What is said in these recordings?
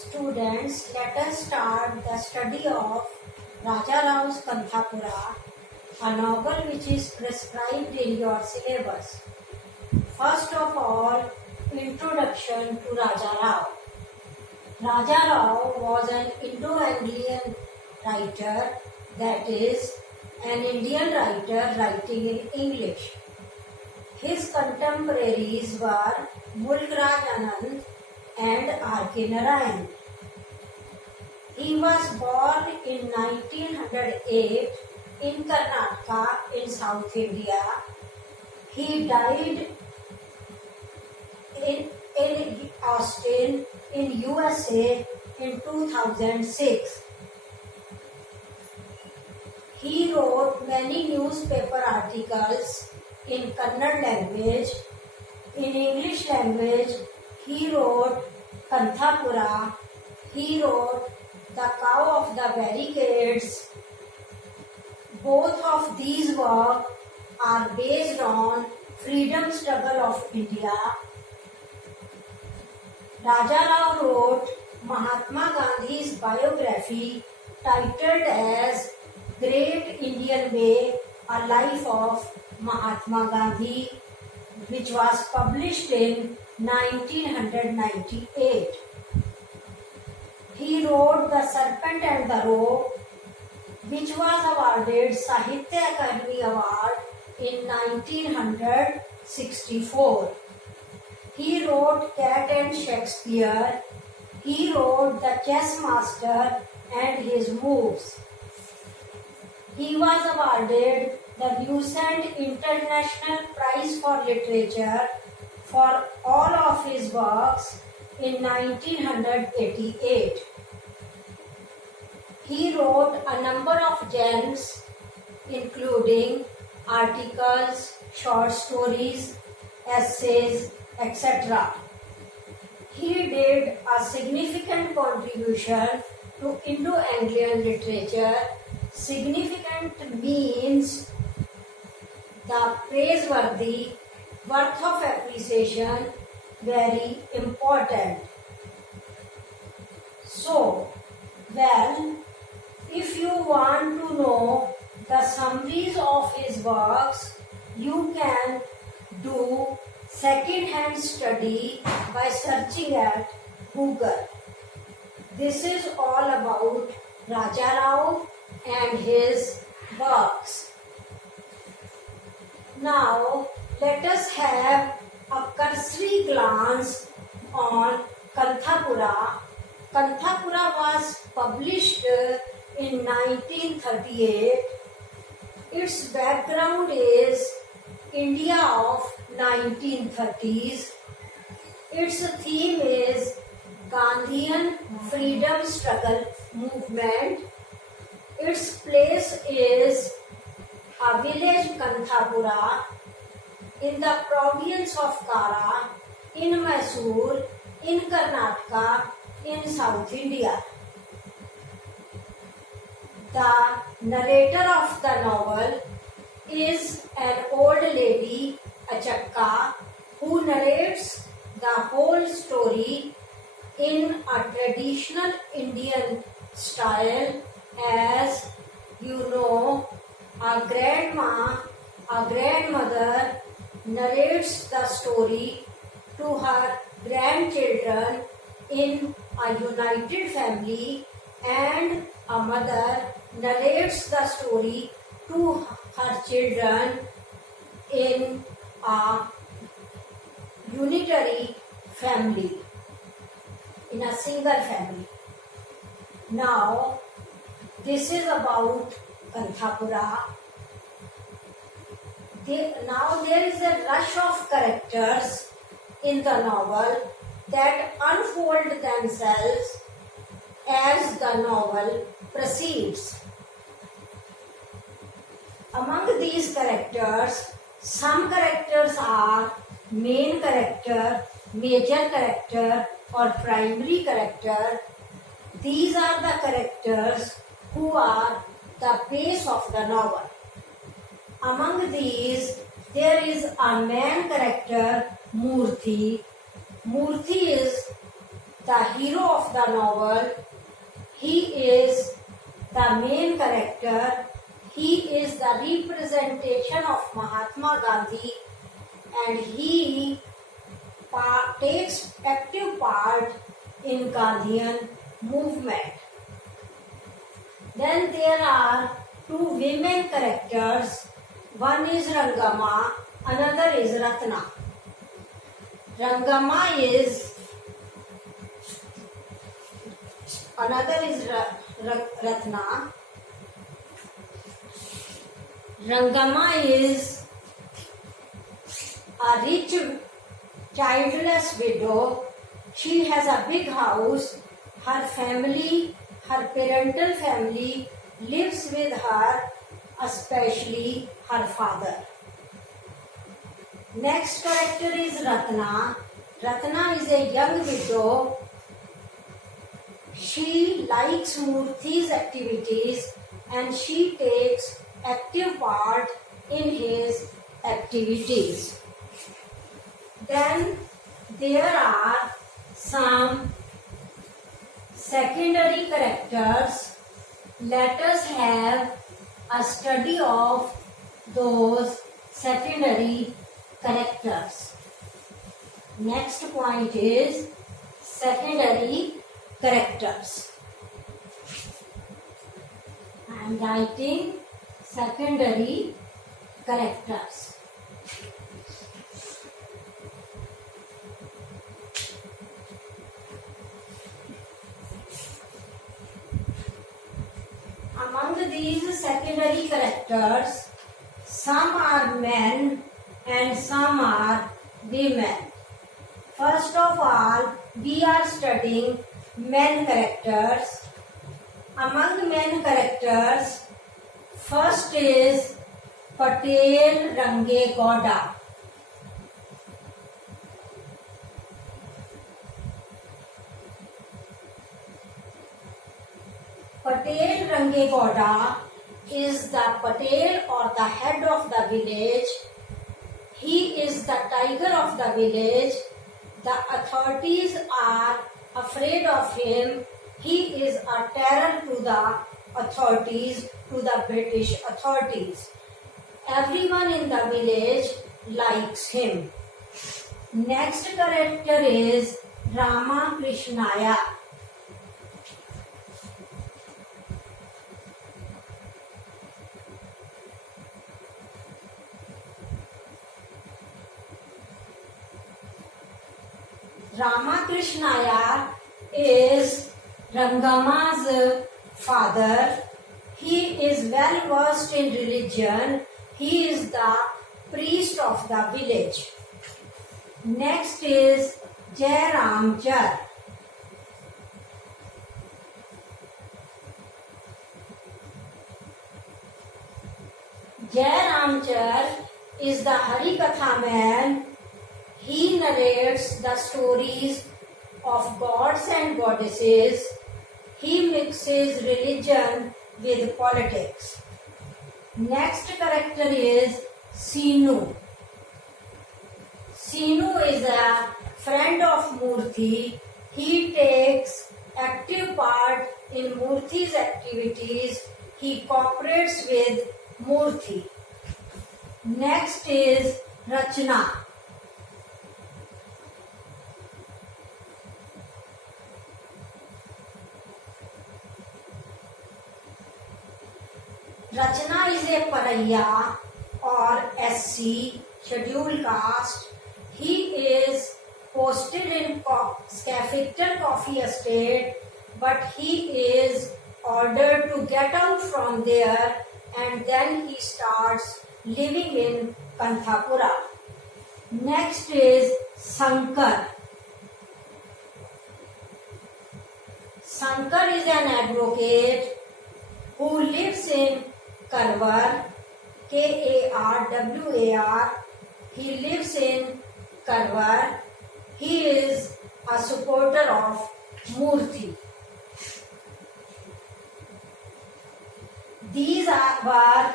Students, let us start the study of Raja Rao's Kanthapura, a novel which is prescribed in your syllabus. First of all, introduction to Raja Rao. Raja Rao was an Indo-Anglian writer, that is, an Indian writer writing in English. His contemporaries were Mulkraj Anand and R.K. Narayan. He was born in 1908 in Karnataka in South India. He died in Austin in USA in 2006. He wrote many newspaper articles in Kannada language. In English language, he wrote Kanthapura. He wrote The Cow of the Barricades. Both of these works are based on freedom struggle of India. Raja Rao wrote Mahatma Gandhi's biography titled as Great Indian Way, A Life of Mahatma Gandhi, which was published in 1998. He wrote The Serpent and the Rope, which was awarded Sahitya Akademi Award in 1964. He wrote Cat and Shakespeare. He wrote The Chess Master and His Moves. He was awarded the Lucent International Prize for Literature for all of his works in 1988. He wrote a number of gems, including articles, short stories, essays, etc. He did a significant contribution to Indo-Anglian literature. Significant means the praiseworthy, worth of appreciation, very important. So, if you want to know the summaries of his works, you can do second-hand study by searching at Google. This is all about Raja Rao and his works. Now, let us have a cursory glance on Kanthapura. Kanthapura was published in 1938. Its background is India of 1930s. Its theme is Gandhian freedom struggle movement. Its place is a village Kanthapura in the province of Kara in Mysore in Karnataka in South India. The narrator of the novel is an old lady, Achakka, who narrates the whole story in a traditional Indian style. As you know, a grandmother narrates the story to her grandchildren in a united family, and a mother narrates the story to her children in a unitary family, in a single family. Now, this is about Kanthapura. Now there is a rush of characters in the novel that unfold themselves as the novel proceeds. Among these characters, some characters are main character, major character, or primary character. These are the characters who are the base of the novel. Among these, there is a main character, Murthy. Murthy is the hero of the novel. He is the main character. He is the representation of Mahatma Gandhi, and he takes active part in Gandhian movement. Then there are two women characters. One is Rangama, another is Ratna. Rangama is Ratna. Rangama is a rich, childless widow. She has a big house. Her family, her parental family, lives with her, especially her father. Next character is Ratna. Ratna is a young widow. She likes Murthy's activities and she takes active part in his activities. Then there are some secondary characters. Let us have a study of those secondary characters. Next point is secondary characters. I am writing secondary characters. Among these secondary characters, some are men and some are women. First of all, we are studying men characters. Among men characters, first is Patel Range Gowda. Patel Range Gowda is the Patel or the head of the village. He is the tiger of the village. The authorities are afraid of him. He is a terror to the authorities, to the British authorities. Everyone in the village likes him. Next character is Rama Krishnaya. Ramakrishnaya is Rangama's father. He is well versed in religion. He is the priest of the village. Next is Jai Ramchar. Jai Ramchar is the Harikatha man. He narrates the stories of gods and goddesses. He mixes religion with politics. Next character is Sinu. Sinu is a friend of Murthy. He takes active part in Murthy's activities. He cooperates with Murthy. Next is Rachna. Rachna is a Paraya or SC, scheduled caste. He is posted in Skeffington Coffee Estate, but he is ordered to get out from there, and then he starts living in Kanthapura. Next is Sankar. Sankar is an advocate who lives in Karwar, Karwar. He lives in Karwar. He is a supporter of Murthy. These were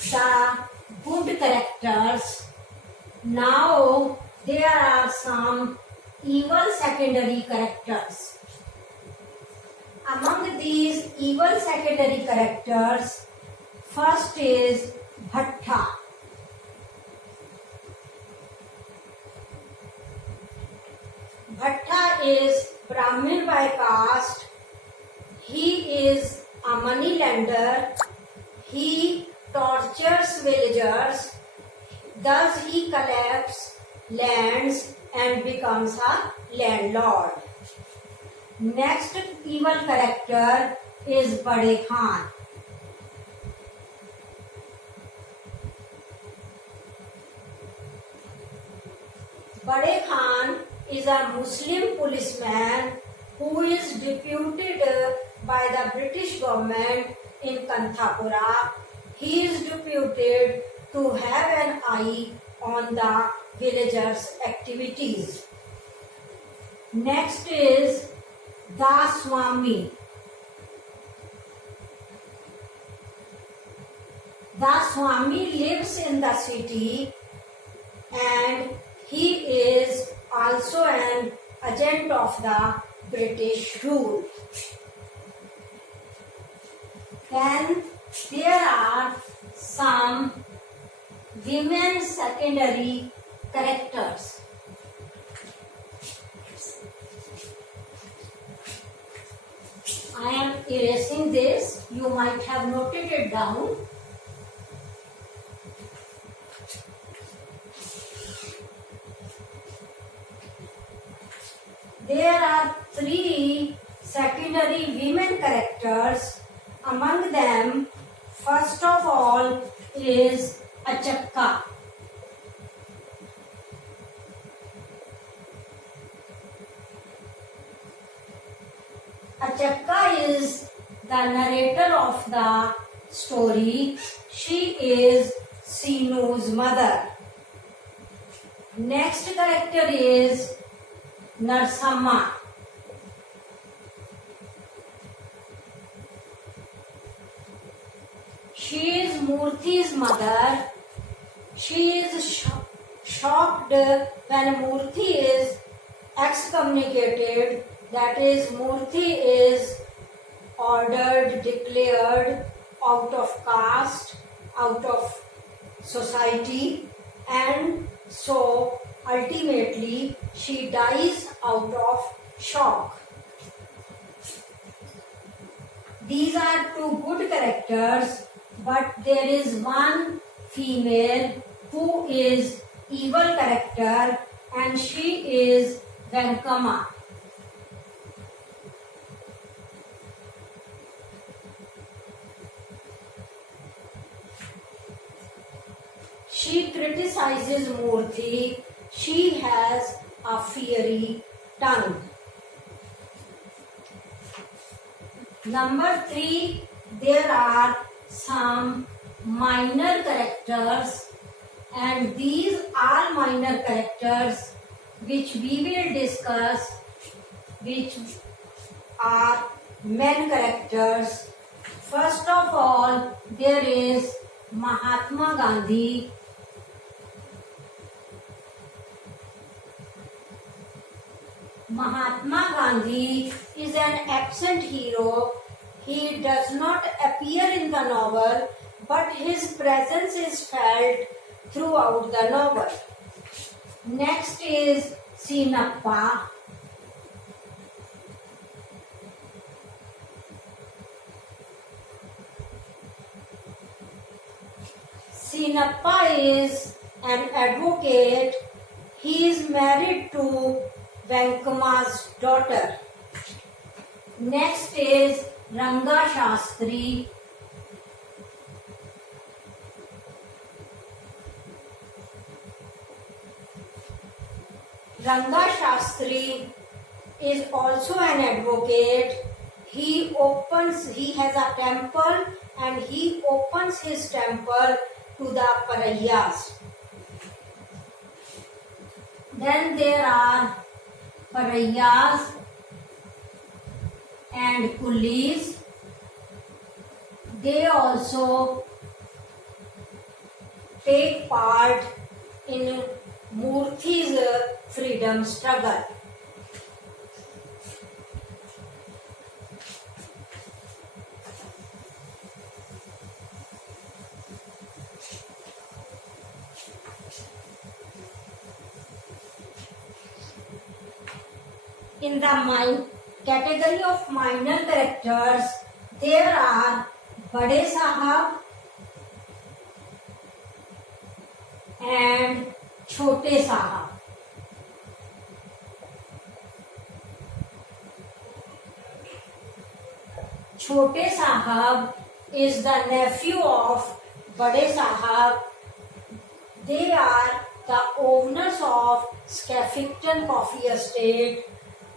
the good characters. Now there are some evil secondary characters. Among these evil secondary characters, first is Bhatta. Bhatta is Brahmin by caste. He is a money lender. He tortures villagers. Thus he collects lands and becomes a landlord. Next evil character is Bade Khan. Bade Khan is a Muslim policeman who is deputed by the British government in Kanthapura. He is deputed to have an eye on the villagers' activities. Next is Daswami. Daswami lives in the city and he is also an agent of the British rule. Then there are some women secondary characters. I am erasing this. You might have noted it down. There are 3 secondary women characters. Among them, first of all is Achakka. Achakka is the narrator of the story. She is Sinu's mother. Next character is Narsamma. She is Murthy's mother. She is shocked when Murthy is excommunicated. That is, Murthy is ordered, declared out of caste, out of society, and so ultimately she dies out of shock. These are 2 good characters, but there is one female who is evil character and she is Venkama. She criticizes Murthy. She has a fiery tongue. Number 3, there are some minor characters, and these are minor characters which we will discuss, which are men characters. First of all, there is Mahatma Gandhi. Mahatma Gandhi is an absent hero. He does not appear in the novel, but his presence is felt throughout the novel. Next is Sinappa. Sinappa is an advocate. He is married to Venkama's daughter. Next is Ranga Shastri. Ranga Shastri is also an advocate. He has a temple and he opens his temple to the Parayas. Then there are Parayas and Kulis. They also take part in Murthy's freedom struggle. In the category of minor characters, there are Bade Sahab and Chote Sahab. Chote Sahab is the nephew of Bade Sahab. They are the owners of Skeffington Coffee Estate.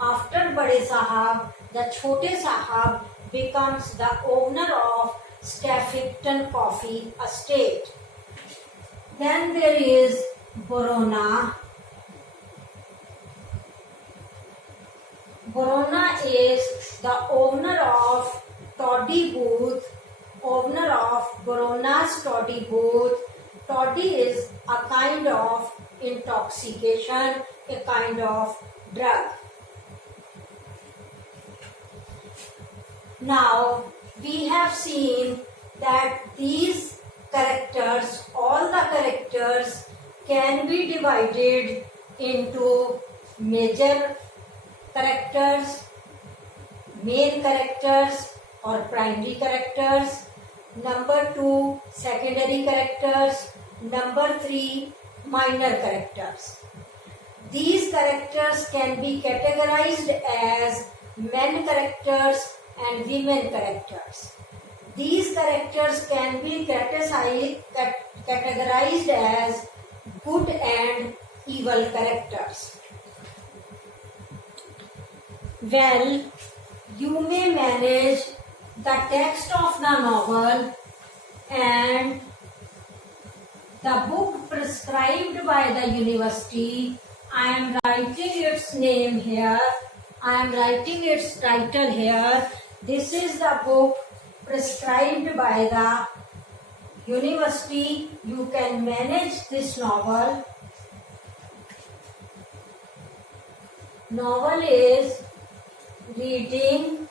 After Bade Sahab, the Chote Sahab becomes the owner of Skeffington Coffee Estate. Then there is Borona. Borona is the owner of Toddy Booth, owner of Borona's Toddy Booth. Toddy is a kind of intoxication, a kind of drug. Now, we have seen that these characters, all the characters can be divided into major characters, main characters or primary characters. Number 2, secondary characters. Number 3, minor characters. These characters can be categorized as men characters and women characters. These characters can be categorized as good and evil characters. Well, you may manage the text of the novel and the book prescribed by the university. I am writing its name here. I am writing its title here. This is the book prescribed by the university. You can manage this novel. Novel is Reading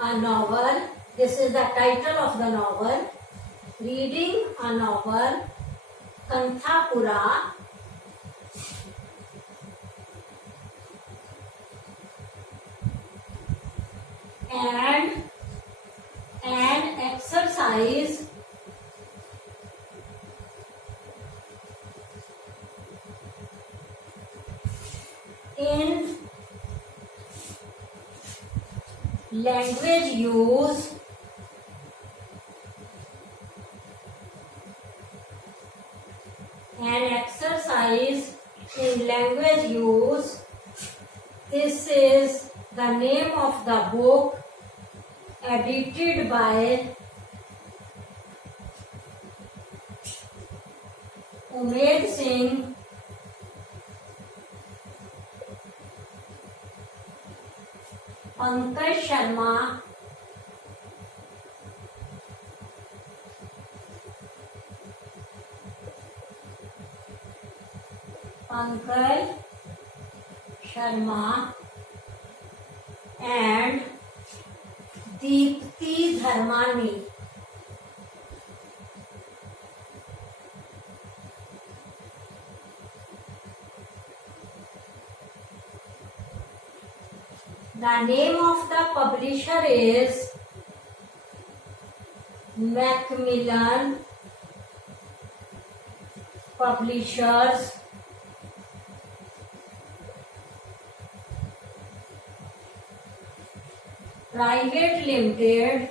a Novel. This is the title of the novel. Reading a Novel, Kanthapura. And an exercise in language use This is the name of the book, edited by Umed Singh, Pankaj Sharma, and Deepti Dharmani. The name of the publisher is Macmillan Publishers. Private Limited,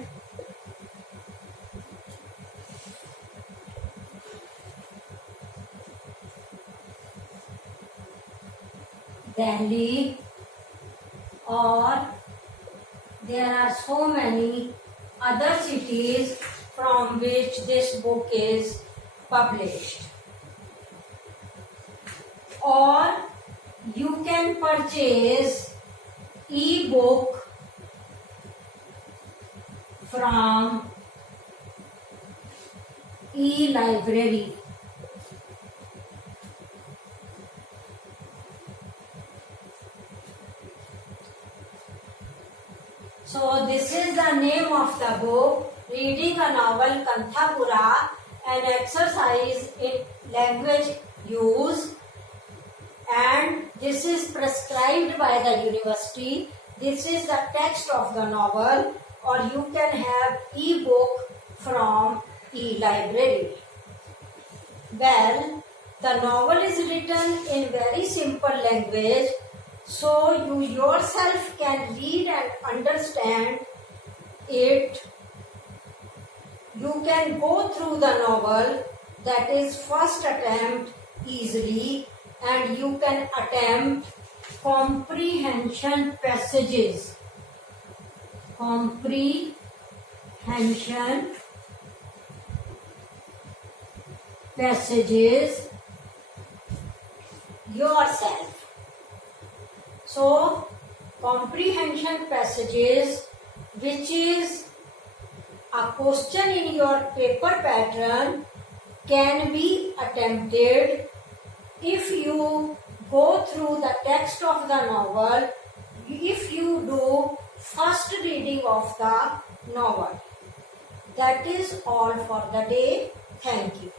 Delhi, or there are so many other cities from which this book is published. Or you can purchase e-book from e-library. So this is the name of the book, Reading a Novel, Kanthapura, an exercise in language use, and This is prescribed by the university. This is the text of the novel, or you can have e-book from e-library. Well, the novel is written in very simple language, so you yourself can read and understand it. You can go through the novel, that is first attempt, easily, and you can attempt comprehension passages. Comprehension passages yourself. So, comprehension passages, which is a question in your paper pattern, can be attempted if you go through the text of the novel, if you do first reading of the novel. That is all for the day. Thank you.